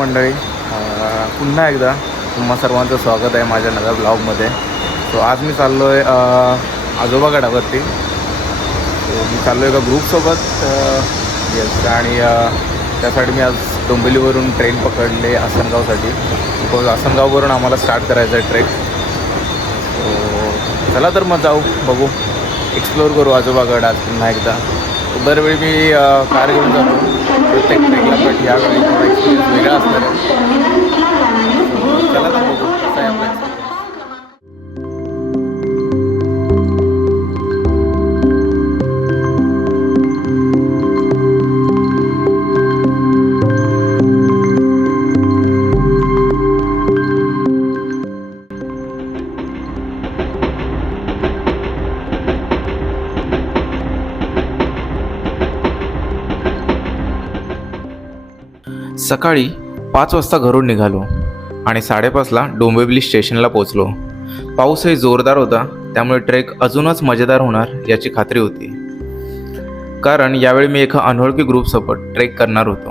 मंडळी. पुन्हा एकदा तुम्हा सर्वांचं स्वागत आहे माझ्या नव्या ब्लॉगमध्ये. सो आज मी चाललो आहे आजोबा गडावरती. सो मी चाललो आहे एका ग्रुपसोबत येस आणि त्यासाठी मी आज डोंबिवलीवरून ट्रेन पकडले आसनगावसाठी. बिकॉज आसनगाववरून आम्हाला स्टार्ट करायचं आहे ट्रेक सो चला तर मग जाऊ बघू. एक्सप्लोअर करू आजोबा गड आज पुन्हा एकदा. दरवेळी मी कार घेऊन जातो. प्रत्येक ट्रेकला पण यावेळी थोडा एक्सपिरियन्स वेगळा असणार सकाळी पाच वाजता घरून निघालो आणि साडेपाचला डोंबिवली स्टेशनला पोचलो पाऊसही जोरदार होता त्यामुळे ट्रेक अजूनच मजेदार होणार याची खात्री होती. कारण यावेळी मी एका अनोळखी ग्रुपसोबत ट्रेक करणार होतो.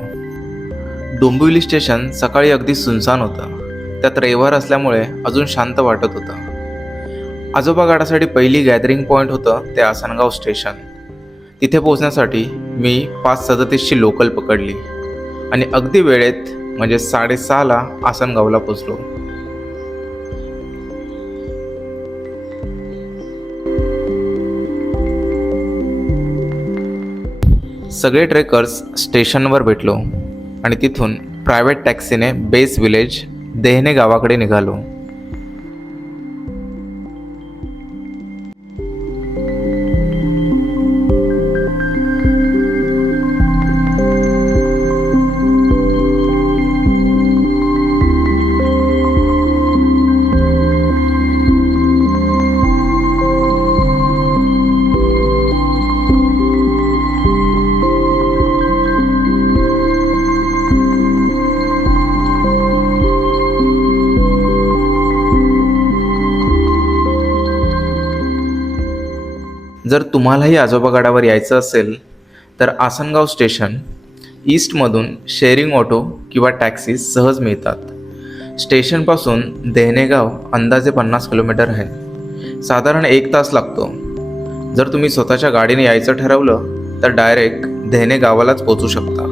डोंबिवली स्टेशन सकाळी अगदी सुनसान होतं. त्यात रविवार असल्यामुळे अजून शांत वाटत होतं. आजोबा गाडासाठी पहिली गॅदरिंग पॉईंट होतं ते आसनगाव स्टेशन. तिथे पोहोचण्यासाठी मी पाच सदतीसची लोकल पकडली. आणि अगदी वेळेत म्हणजे साडेसहाला आसनगावला पोचलो सगळे ट्रेकर्स स्टेशनवर भेटलो आणि तिथून प्रायव्हेट टॅक्सीने बेस विलेज देहने गावाकडे निघालो. तुम्हालाही आजोबा गडावर यायचं असेल तर आसनगाव स्टेशन ईस्टमधून शेअरिंग ऑटो किंवा टॅक्सी सहज मिळतात. स्टेशनपासून देहनेगाव अंदाजे पन्नास किलोमीटर आहे. साधारण एक तास लागतो. जर तुम्ही स्वतःच्या गाडीने यायचं ठरवलं तर डायरेक्ट देहने गावालाच पोचू शकता.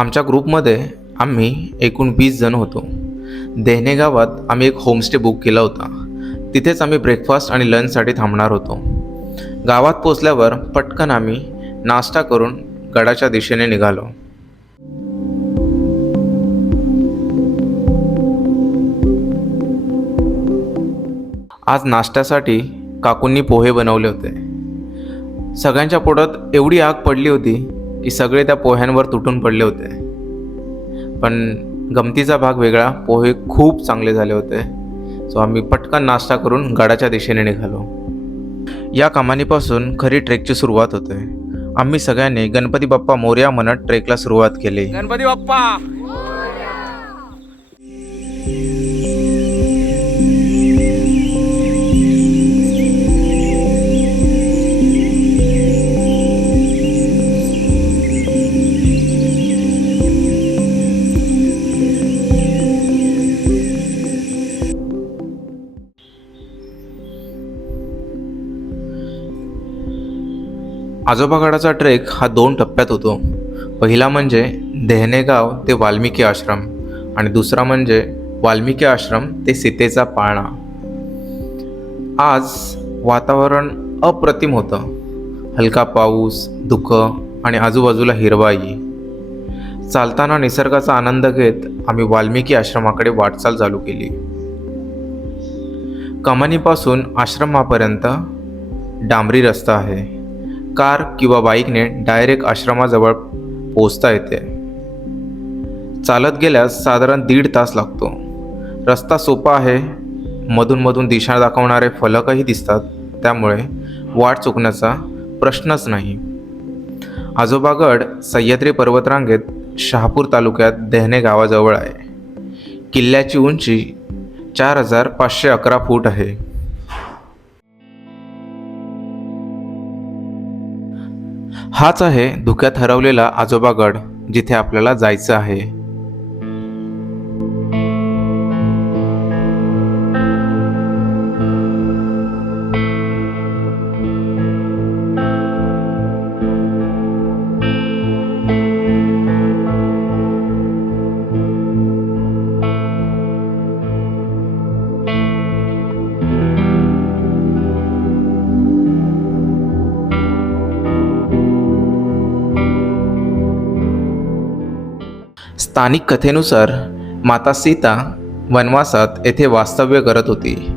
आमच्या ग्रुपमध्ये आम्ही एकूण वीस जण होतो. देहने गावात आम्ही एक होमस्टे बुक केला होता. तिथेच आम्ही ब्रेकफास्ट आणि लंचसाठी थांबणार होतो. गावात पोचल्यावर पटकन आम्ही नाश्ता करून गडाच्या दिशेने निघालो. आज नाश्त्यासाठी काकूंनी पोहे बनवले होते. सगळ्यांच्या पोटात एवढी आग पडली होती की सगळे त्या पोह्यांवर तुटून पडले होते. पण गमतीचा भाग वेगळा पोहे खूप चांगले झाले होते. सो आम्ही पटकन नाश्ता करून गडाच्या दिशेने निघालो. या कमानीपासून खरी ट्रेकची सुरुवात होते. आम्ही सगळ्यांनी गणपती बाप्पा मोर्या म्हणत ट्रेकला सुरुवात केली. गणपती बाप्पा! आजोबागडाचा ट्रेक हा दोन टप्प्यात होतो. पहिला म्हणजे देहनेगाव ते वाल्मिकी आश्रम आणि दुसरा म्हणजे वाल्मिकी आश्रम ते सीतेचा पाळणा. आज वातावरण अप्रतिम होतं. हलका पाऊस धुकं आणि आजूबाजूला हिरवाई. चालताना निसर्गाचा आनंद घेत आम्ही वाल्मिकी आश्रमाकडे वाटचाल चालू केली. कमानीपासून आश्रमापर्यंत डांबरी रस्ता आहे. कार किंवा बाईकने डायरेक्ट आश्रमाजवळ पोचता येते. चालत गेल्यास साधारण दीड तास लागतो. रस्ता सोपा आहे. मधून दिशा दाखवणारे फलकही दिसतात. त्यामुळे वाट चुकण्याचा प्रश्नच नाही. आजोबागड सह्याद्री पर्वतरांगेत शहापूर तालुक्यात देहणे गावाजवळ आहे. किल्ल्याची उंची चार हजार पाचशे अकरा फूट आहे. हाच आहे धुक्यात हरवलेला आजोबागड जिथे आपल्याला जायचं आहे. स्थानिक कथेनुसार माता सीता वनवासात येथे वास्तव्य करत होती.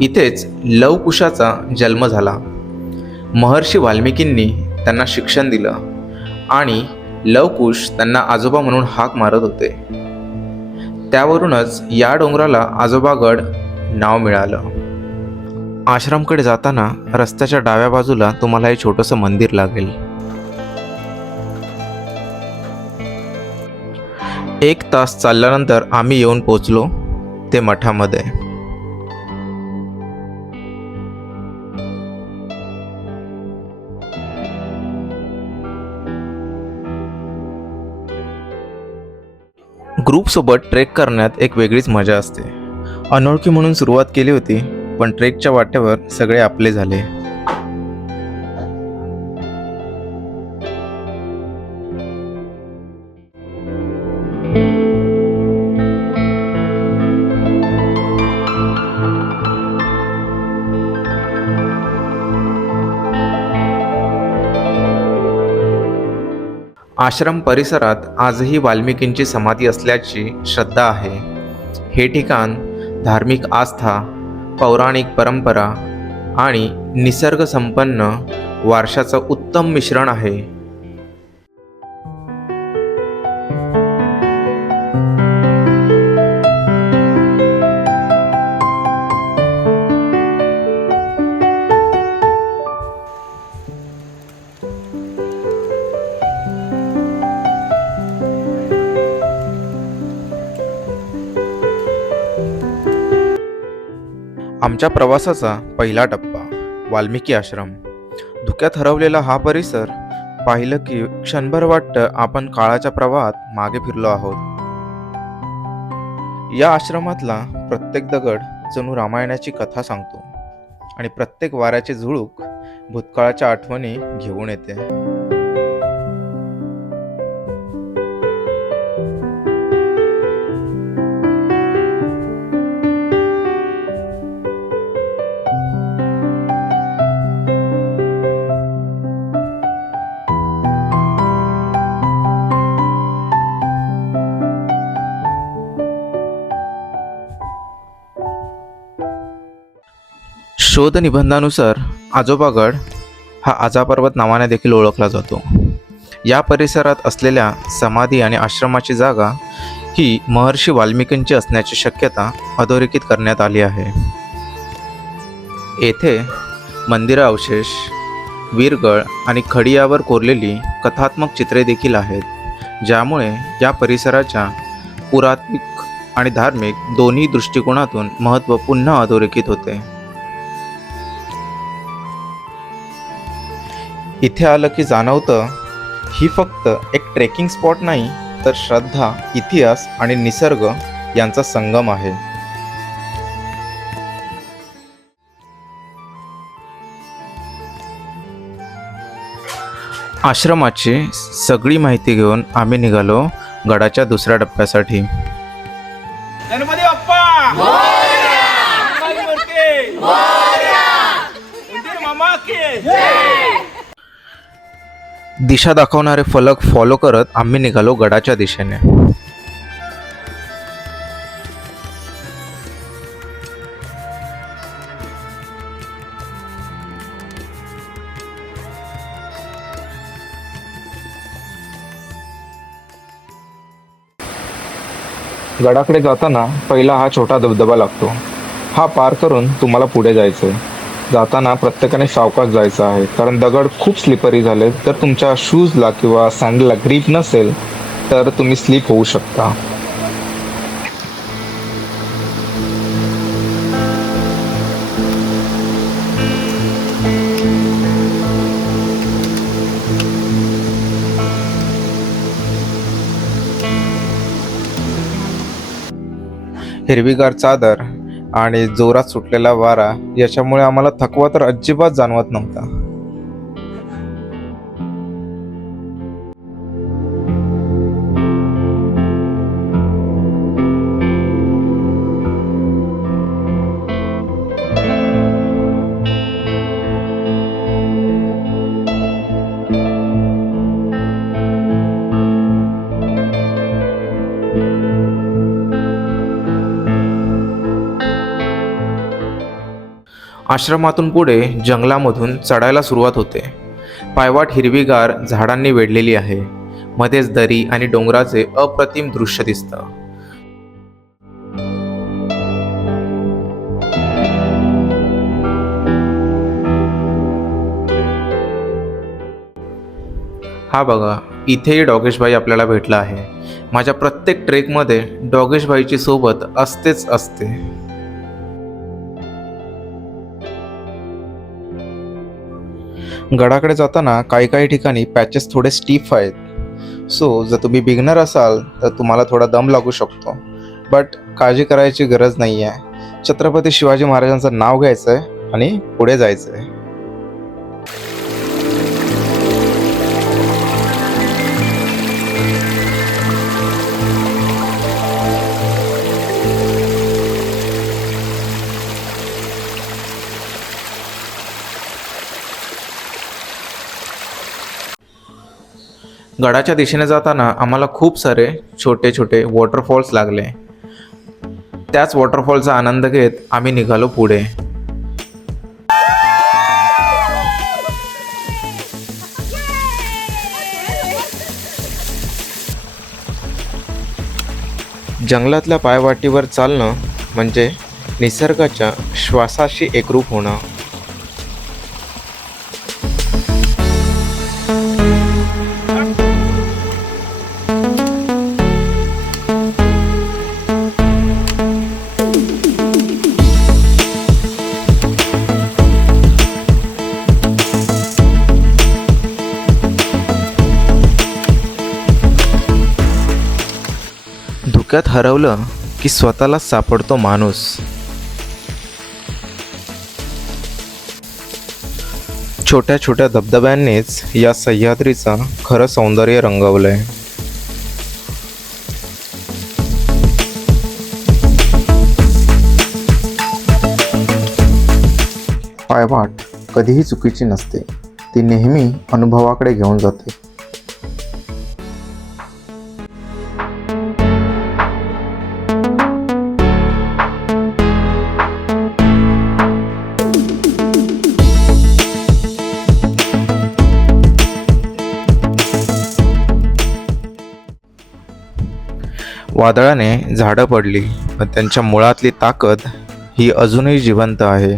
इथेच लवकुशाचा जन्म झाला. महर्षी वाल्मिकींनी त्यांना शिक्षण दिलं आणि लवकुश त्यांना आजोबा म्हणून हाक मारत होते. त्यावरूनच या डोंगराला आजोबागड नाव मिळालं. आश्रमकडे जाताना रस्त्याच्या डाव्या बाजूला तुम्हाला हे छोटंसं मंदिर लागेल. एक तास चालल्यानंतर आम्ही येऊन पोचलो ते मठामध्ये. ग्रुपसोबत ट्रेक करण्यात एक वेगळीच मजा असते. अनोळखी म्हणून सुरुवात केली होती पण ट्रेकच्या वाट्यावर सगळे आपले झाले. आश्रम परिसरात आजही वाल्मिकींची समाधी असल्याची श्रद्धा आहे. हे ठिकाण धार्मिक आस्था पौराणिक परंपरा आणि निसर्गसंपन्न वारशाचं उत्तम मिश्रण आहे. आमच्या प्रवासाचा पहिला टप्पा वाल्मिकी आश्रम. धुक्यात हरवलेला हा परिसर पाहिलं की क्षणभर वाटतं आपण काळाच्या प्रवाहात मागे फिरलो आहोत. या आश्रमातला प्रत्येक दगड जणू रामायणाची कथा सांगतो आणि प्रत्येक वाऱ्याचे झुळूक भूतकाळाच्या आठवणी घेऊन येते. शोध निबंधानुसार आजोबागड हा आजापर्वत नावाने देखील ओळखला जातो. या परिसरात असलेल्या समाधी आणि आश्रमाची जागा ही महर्षी वाल्मिकींची असण्याची शक्यता अधोरेखित करण्यात आली आहे. येथे मंदिर अवशेष वीरगळ आणि खडियावर कोरलेली कथात्मक चित्रे देखील आहेत ज्यामुळे या परिसराच्या पुरात्मिक आणि धार्मिक दोन्ही दृष्टिकोनातून महत्त्व पुन्हा अधोरेखित होते. इथे आलं की जाणवतं ही फक्त एक ट्रेकिंग स्पॉट नाही तर श्रद्धा इतिहास आणि निसर्ग यांचा संगम आहे. आश्रमाची सगळी माहिती घेऊन आम्ही निघालो गडाच्या दुसऱ्या टप्प्यासाठी. गणपती बाप्पा! दिशा दाखवणारे फलक फॉलो करत आम्ही निघालो गडाच्या दिशेने. गडाकडे जाताना पहिला हा छोटा धबधबा लागतो. हा पार करून तुम्हाला पुढे जायचं आहे जाताना प्रत्येकाने सावकाश जायचं आहे. कारण दगड खूप स्लिपरी झाले तर तुमच्या शूजला किंवा सँडलला ग्रीप नसेल तर तुम्ही स्लिप होऊ शकता. हिरवीगार चादर आणि जोरात सुटलेला वारा याच्यामुळे आम्हाला थकवा तर अजिबात जाणवत नव्हता. आश्रमातून पुढे जंगलामधून चढायला सुरुवात होते. पायवाट हिरवीगार झाडांनी वेढलेली आहे. मध्येच दरी आणि डोंगराचे अप्रतिम दृश्य दिसतं. हा बघा इथेही डॉगेशबाई आपल्याला भेटला आहे. माझ्या प्रत्येक ट्रेकमध्ये डॉगेशबाईची सोबत असतेच असते. गडाकडे जाताना काही काही ठिकाणी पॅचेस थोडे स्टीफ आहेत. सो जर तुम्ही बिगनर असाल तर तुम्हाला थोडा दम लागू शकतो. बट काळजी करायची गरज नाही आहे छत्रपती शिवाजी महाराजांचं नाव घ्यायचं आहे आणि पुढे जायचं आहे गडाच्या दिशेने जाताना आम्हाला खूप सारे छोटे छोटे वॉटरफॉल्स लागले. त्याच वॉटरफॉलचा आनंद घेत आम्ही निघालो पुढे. जंगलातल्या पायवाटीवर चालणं म्हणजे निसर्गाच्या श्वासाशी एकरूप होणं. धुक्यात हरवलं की स्वतःला सापडतो माणूस. छोट्या छोट्या धबधब्यांनीच या सह्याद्रीचं खरं सौंदर्य रंगवलंय. पायवाट कधीही चुकीची नसते. ती नेहमी अनुभवाकडे घेऊन जाते. वादळाने झाडं पडली पण त्यांच्या मुळातली ताकद ही अजूनही जिवंत आहे.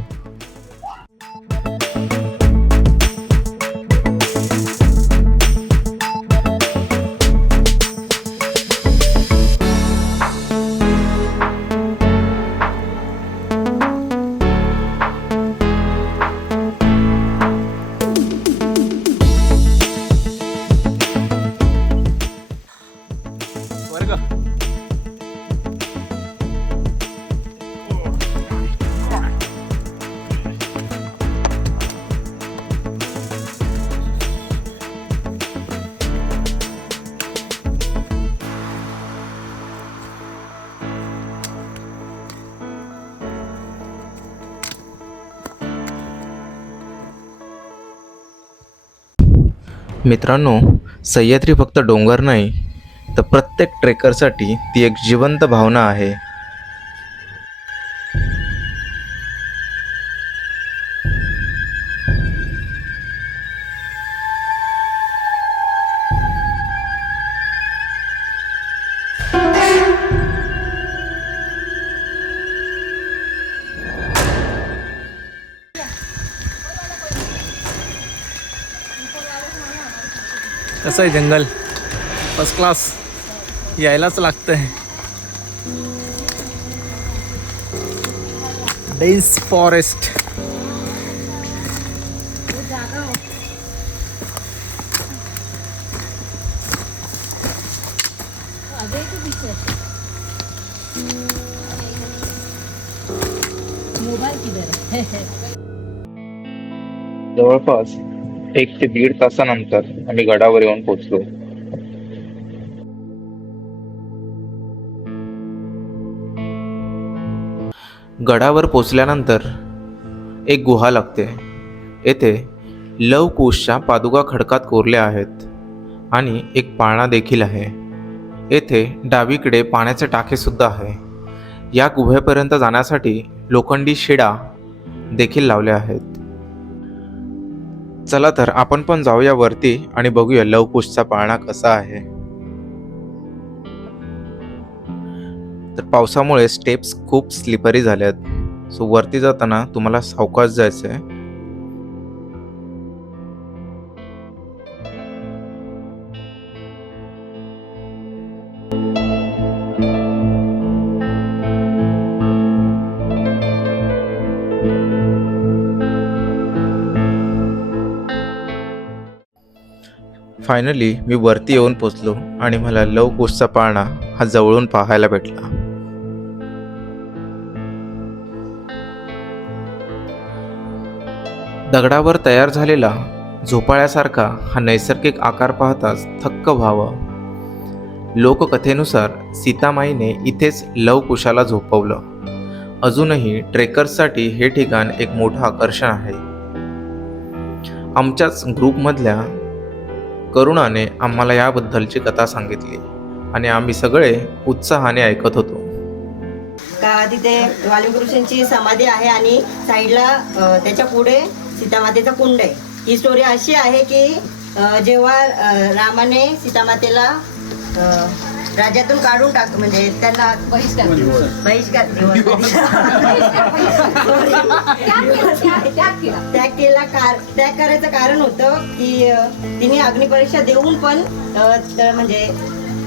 मित्रांनो सह्याद्री फक्त डोंगर नाही तर प्रत्येक ट्रेकरसाठी ती एक जिवंत भावना आहे. आहे जंगल. फर्स्ट क्लास यायलाच लागतंय. डेन्स फॉरेस्ट जवळपास. एक ते दीड तासानंतर आम्ही गडावर येऊन पोहोचलो. गडावर पोचल्यानंतर एक गुहा लागते. येथे लवकुशच्या पादुका खडकात कोरल्या आहेत आणि एक पाळणा देखील आहे. येथे डावीकडे पाण्याचे टाकेसुद्धा आहे. या गुहेपर्यंत जाण्यासाठी लोखंडी शिडा देखील लावल्या आहेत. चला तर आपण पण जाऊया वरती आणि बघूया लवकुशचा पाळणा कसा आहे. तर पावसामुळे स्टेप्स खूप स्लिपरी झाल्यात सो वरती जाताना तुम्हाला सावकाश जायचं आहे फायनली मी वरती येऊन पोचलो आणि मला लव कुशचा पाळणा हा जवळून पाहायला भेटला. दगडावर तयार झालेला झोपाळ्यासारखा हा नैसर्गिक आकार पाहताच थक्क व्हावं. लोककथेनुसार सीतामाईने इथेच लवकुशाला झोपवलं. अजूनही ट्रेकर्ससाठी हे ठिकाण एक मोठं आकर्षण आहे. आमच्याच ग्रुपमधल्या करुणाने आम्हाला याबद्दलची कथा सांगितली आणि आम्ही सगळे उत्साहाने ऐकत होतो. का तिथे वाल्मिकी समाधी आहे आणि साईडला त्याच्या पुढे सीतामातेचा कुंड आहे. ही स्टोरी अशी आहे की जेव्हा रामाने सीतामातेला राज्यातून काढून टाक म्हणजे त्यांना बहिष्कार. दिवस. त्याग केला त्याग करायचं कारण होतं की तिने अग्निपरीक्षा देऊन पण म्हणजे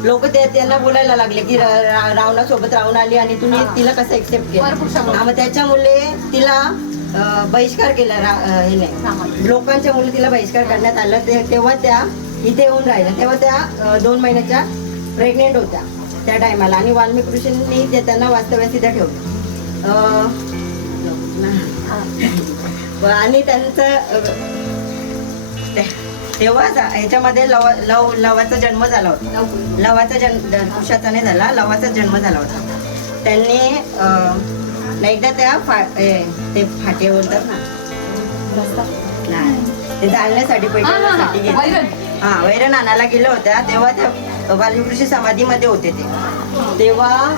लोक त्यांना बोलायला लागले की रा- रा- रावणासोबत रावण आली आणि तुम्ही तिला कसं एक्सेप्ट केलं? मग त्याच्यामुळे तिला बहिष्कार केला हिने. लोकांच्या मुळे तिला बहिष्कार करण्यात आलं. तेव्हा त्या इथे येऊन राहिल्या. तेव्हा त्या दोन महिन्याच्या प्रेग्नेंट होत्या. त्या टायमाला आणि वाल्मिकी ऋषींनी ते त्यांना वास्तव्यास तिथे ठेवलं. आणि त्यांचं तेव्हा ह्याच्यामध्ये लव लव लवाचा जन्म झाला होता. लवाचा जन्म कुशाचा नाही झाला लवाचा जन्म झाला होता. त्यांनी एकदा त्या फा ते फाटे बोलतात ना. ते जाळण्यासाठी पेटवण्यासाठी गेले. हा वैरण आणायला गेल्या होत्या. तेव्हा त्या वाल्मिकृषी समाधीमध्ये होते ते. तेव्हा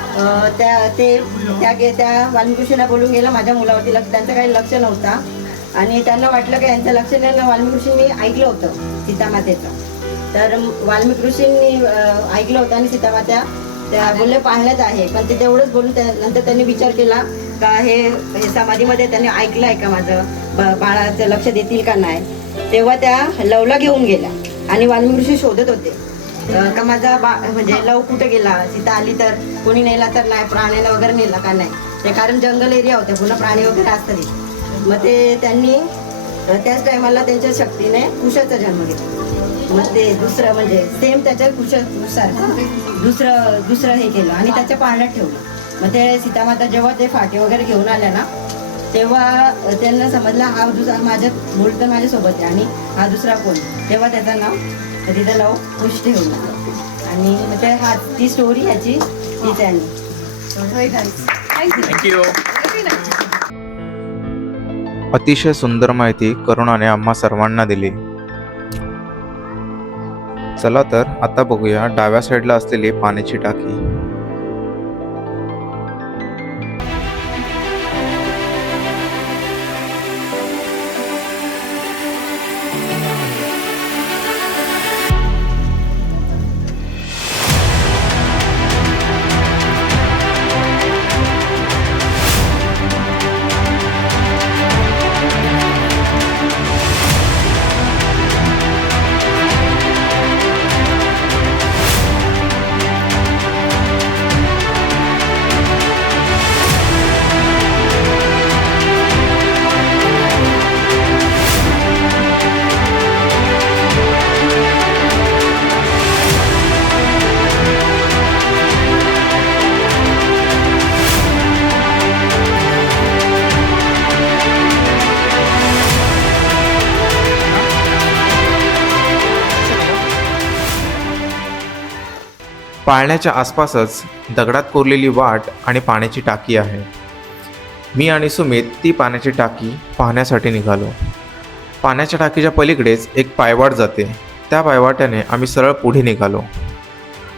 त्या ते त्या गे- त्या वाल्मिकृषीला बोलून गेलं माझ्या मुलावरती. लक्ष त्यांचं काही लक्ष नव्हता. आणि त्यांना वाटलं की यांचं लक्ष नाही ना वाल्मिकृषींनी ऐकलं होतं सीतामातेचं. तर वाल्मिक ऋषींनी ऐकलं होतं आणि सीतामात्या त्या बोलले पाहण्यात आहे. पण ते तेवढंच बोलून त्या- नंतर त्यांनी विचार केला का हे हे समाधीमध्ये त्यांनी ऐकलं आहे का माझं? बाळाचं लक्ष देतील का नाही? तेव्हा त्या लवला घेऊन गेल्या आणि वाल्मिक ऋषी शोधत होते. का माझा बा म्हणजे लव कुठे गेला? सीता आली तर कोणी नेला तर नाही? प्राण्याला वगैरे नेला का नाही? ते कारण जंगल एरिया होते पुन्हा प्राणी वगैरे असतात मग ते त्यांनी त्याच टायमाला त्यांच्या शक्तीने कुशाचा जन्म घेतला. मग ते दुसरं म्हणजे सेम त्याच्या कुशानुसार दुसरं दुसरं हे केलं आणि त्याच्या पाळण्यात ठेवलं. मग ते सीतामाता जेव्हा ते फाटे वगैरे घेऊन आल्या ना तेव्हा त्यांना समजलं हा दुसरा माझ्या मूळ तर माझ्यासोबत आहे आणि हा दुसरा कोण? तेव्हा त्याचं नाव तिथं नाव कुश ठेवलं आणि मग ते हा ती स्टोरी ह्याची तीच आहे थँक्यू अतिशय सुंदर माहिती करुणाने आम्हा सर्वांना दिली. चला तर आता बघूया डाव्या साईडला असलेली पाण्याची टाकी. पाळण्याच्या आसपासच दगडात कोरलेली वाट आणि पाण्याची टाकी आहे. मी आणि सुमित ती पाण्याची टाकी पाहण्यासाठी निघालो. पाण्याच्या टाकीच्या पलीकडेच एक पायवाट जाते. त्या पायवाट्याने आम्ही सरळ पुढे निघालो.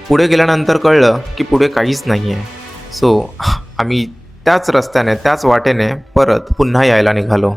पुढे गेल्यानंतर कळलं की पुढे काहीच नाही आहे सो आम्ही त्याच रस्त्याने त्याच वाटेने परत पुन्हा यायला निघालो.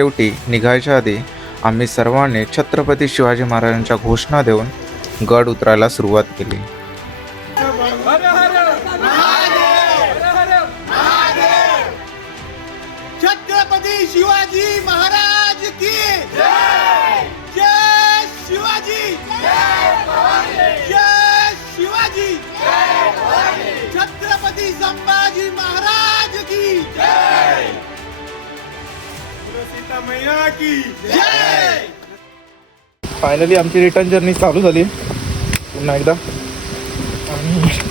शेवटी निघायच्या आधी आम्ही सर्वांनी छत्रपती शिवाजी महाराजांच्या घोषणा देऊन गड उतरायला सुरुवात केली. छत्रपती शिवाजी महाराज की जय! जय शिवाजी! जय शिवाजी! छत्रपती संभाजी महाराज की जय! की जय फायनली आमची रिटर्न जर्नी चालू झाली. पुन्हा एकदा. आणि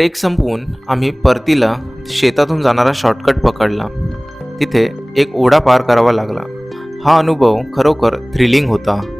ट्रेक संपवून आम्ही परतीला शेतातून जाणारा शॉर्टकट पकडला. तिथे एक ओढा पार करावा लागला. हा अनुभव खरोखर थ्रिलिंग होता.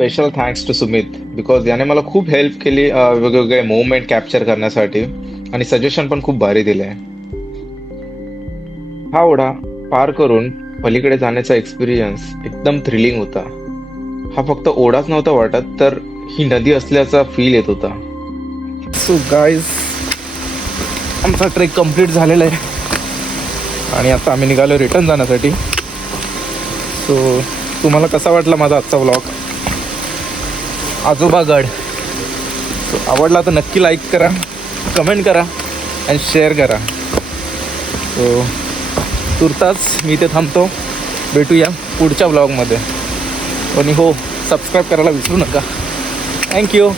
Special thanks to Sumit because याने मला खूप हेल्प केली वेगवेगळे मुवमेंट कॅप्चर करण्यासाठी. आणि सजेशन पण खूप भारी दिले. हा ओढा पार करून पलीकडे जाण्याचा एक्सपिरियन्स एकदम थ्रिलिंग होता. हा फक्त ओढाच नव्हता वाटत तर ही नदी असल्याचा फील येत होता. सो गाईज आमचा ट्रेक कंप्लीट झालेला आहे. आणि आता आम्ही निघालो रिटर्न जाण्यासाठी. सो तुम्हाला कसा वाटला माझा आजचा व्लॉग आजोबागड. सो आवडला तर नक्की लाईक करा कमेंट करा आणि शेअर करा. सो तुर्तास मी इथे थांबतो. भेटूया पुढच्या ब्लॉगमध्ये आणि हो सबस्क्राईब करायला विसरू नका. थँक्यू